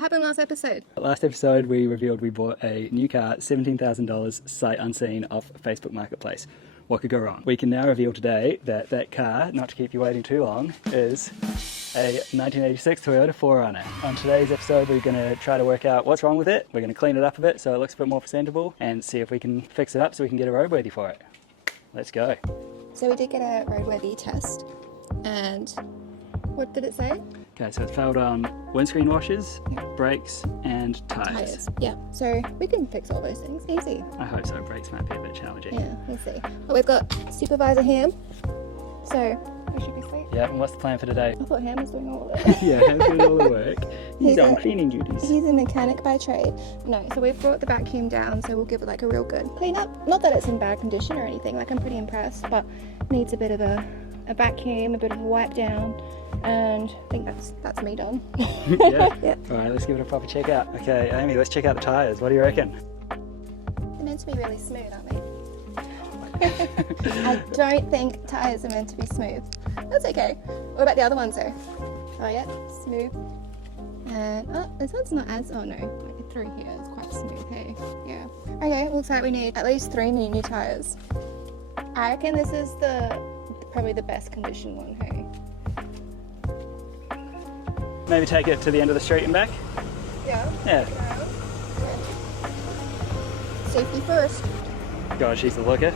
What happened last episode? Last episode we revealed we bought a new car, $17,000 sight unseen off Facebook Marketplace. What could go wrong? We can now reveal today that that car, not to keep you waiting too long, is a 1986 Toyota 4Runner. On today's episode we're going to try to work out what's wrong with it. We're going to clean it up a bit so it looks a bit more presentable and see if we can fix it up so we can get a roadworthy for it. Let's go. So we did get a roadworthy test, and what did it say? Okay, so it's failed on windscreen washers, Yeah. brakes and tyres. Yeah, so we can fix all those things, easy. I hope so, brakes might be a bit challenging. Yeah, let's see. But we've got Supervisor Ham, so we should be sweet. Yeah, and what's the plan for today? I thought Ham was doing all of it. Yeah, Ham's doing all the work. He's on cleaning duties. He's a mechanic by trade. No, so we've brought the vacuum down, so we'll give it like a real good clean up. Not that it's in bad condition or anything, like I'm pretty impressed, but needs a bit of a vacuum, a bit of a wipe down, and I think that's me done. Yeah? Yeah. Alright, let's give it a proper check out. Okay, Amy, let's check out the tyres. What do you reckon? They're meant to be really smooth, aren't they? I don't think tyres are meant to be smooth. That's okay. What about the other ones though? Oh yeah, smooth. And oh, this one's not as, oh no, like through here it's quite smooth, hey? Yeah. Okay, looks like we need at least 3 new tyres. I reckon this is probably the best condition one, hey? Maybe take it to the end of the street and back? Yeah. Yeah. Safety first. God, she's a looker.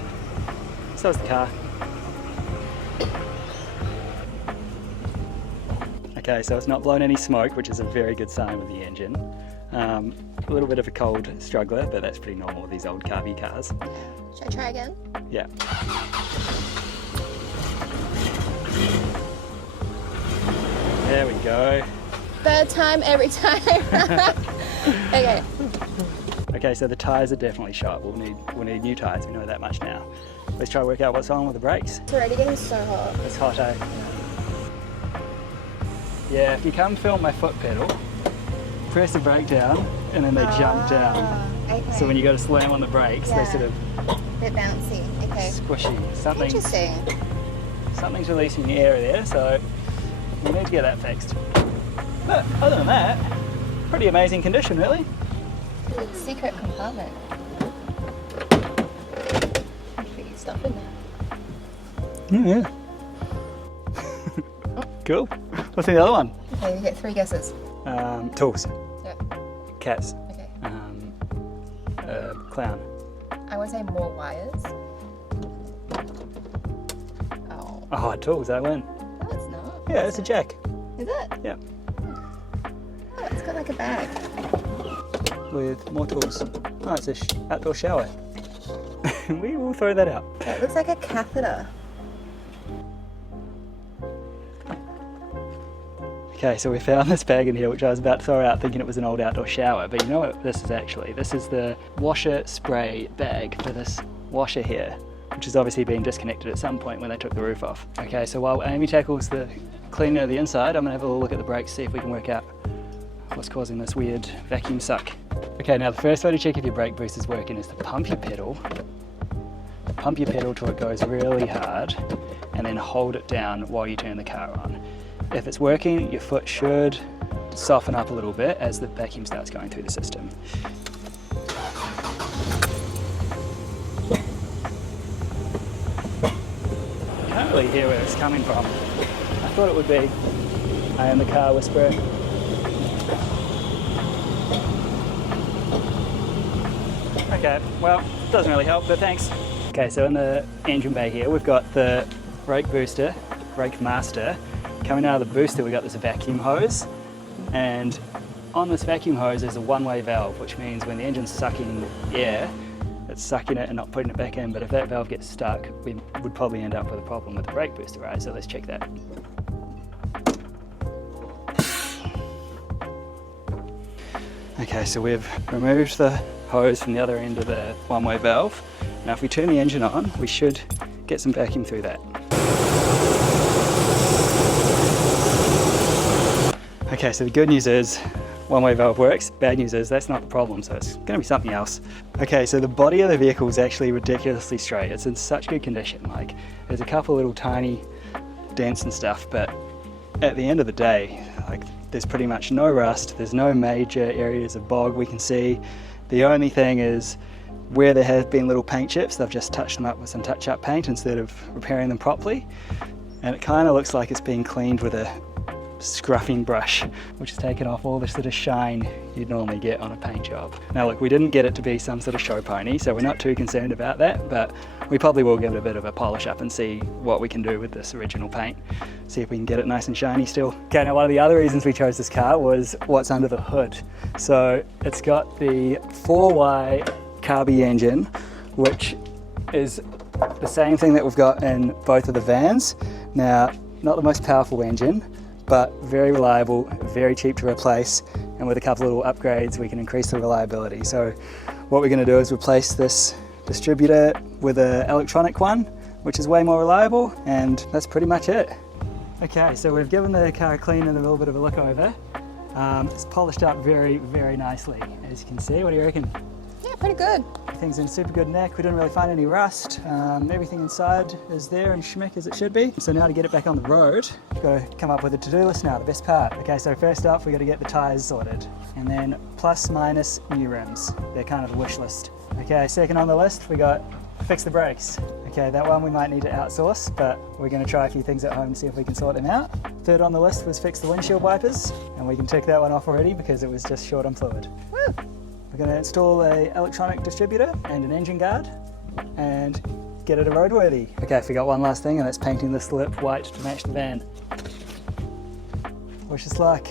So is the car. Okay, so it's not blown any smoke, which is a very good sign with the engine. A little bit of a cold struggler, but that's pretty normal with these old carby cars. Should I try again? Yeah. There we go. Third time every time. Okay. Okay, so the tyres are definitely shot. We'll need new tyres. We know that much now. Let's try to work out what's wrong with the brakes. It's already getting so hot. It's hot, eh? Yeah, if you come film my foot pedal, press the brake down, and then they jump down. Okay. So when you go to slam on the brakes, they sort of bit bouncy. Okay. squishy. Interesting. Something's releasing the air there, so we need to get that fixed. But other than that, pretty amazing condition, really. Secret compartment. Put your stuff in there. Yeah. Cool. What's the other one? Okay, you get 3 guesses. Tools. Yeah. Cats. Okay. Clown. I would say more wires. Oh. Oh, tools, I win. No, it's not. Yeah, it's a jack. Is it? Yeah. Oh, it's got like a bag. With more tools. Oh, it's an outdoor shower. We will throw that out. It looks like a catheter. Okay, so we found this bag in here which I was about to throw out thinking it was an old outdoor shower, but you know what this is actually? This is the washer spray bag for this washer here, which is obviously being disconnected at some point when they took the roof off. Okay, so while Amy tackles the cleaning of the inside, I'm gonna have a little look at the brakes, see if we can work out what's causing this weird vacuum suck. Okay, now the first way to check if your brake boost is working is to pump your pedal. Pump your pedal till it goes really hard, and then hold it down while you turn the car on. If it's working, your foot should soften up a little bit as the vacuum starts going through the system. I can't really hear where it's coming from. I thought it would be. I am the car whisperer. Okay, well, doesn't really help, but thanks. Okay, so in the engine bay here, we've got the brake booster, brake master. Coming out of the booster, we've got this vacuum hose. And on this vacuum hose, there's a one-way valve, which means when the engine's sucking air, it's sucking it and not putting it back in. But if that valve gets stuck, we would probably end up with a problem with the brake booster, right? So let's check that. Okay, so we've removed the hose from the other end of the one-way valve. Now if we turn the engine on, we should get some vacuum through that. Okay, so the good news is one-way valve works. Bad news is that's not the problem, so it's going to be something else. Okay, so the body of the vehicle is actually ridiculously straight. It's in such good condition. Like, there's a couple little tiny dents and stuff, but at the end of the day, like, There's pretty much no rust, there's no major areas of bog we can see. The only thing is where there have been little paint chips, they've just touched them up with some touch-up paint instead of repairing them properly. And it kind of looks like it's being cleaned with a scruffing brush, which has taken off all the sort of shine you'd normally get on a paint job. Now look, we didn't get it to be some sort of show pony, so we're not too concerned about that, but we probably will give it a bit of a polish up and see what we can do with this original paint. See if we can get it nice and shiny still. Okay, now one of the other reasons we chose this car was what's under the hood. So it's got the 4Y carby engine, which is the same thing that we've got in both of the vans. Now, not the most powerful engine, but very reliable, very cheap to replace, and with a couple of little upgrades we can increase the reliability. So what we're going to do is replace this distributor with an electronic one, which is way more reliable, and that's pretty much it. Okay, so we've given the car a clean and a little bit of a look over. It's polished up very, very nicely, as you can see. What do you reckon? Yeah, pretty good. Everything's in super good nick. We didn't really find any rust. Everything inside is there and schmick as it should be. So now to get it back on the road, we've got to come up with a to-do list now, the best part. Okay, so first up, we've got to get the tyres sorted. And then plus minus new rims. They're kind of the wish list. Okay, second on the list, we got fix the brakes. Okay, that one we might need to outsource, but we're going to try a few things at home and see if we can sort them out. Third on the list was fix the windshield wipers, and we can tick that one off already because it was just short on fluid. Woo. We're going to install an electronic distributor and an engine guard and get it roadworthy. Okay, I forgot one last thing, and that's painting this lip white to match the van. Wish us luck.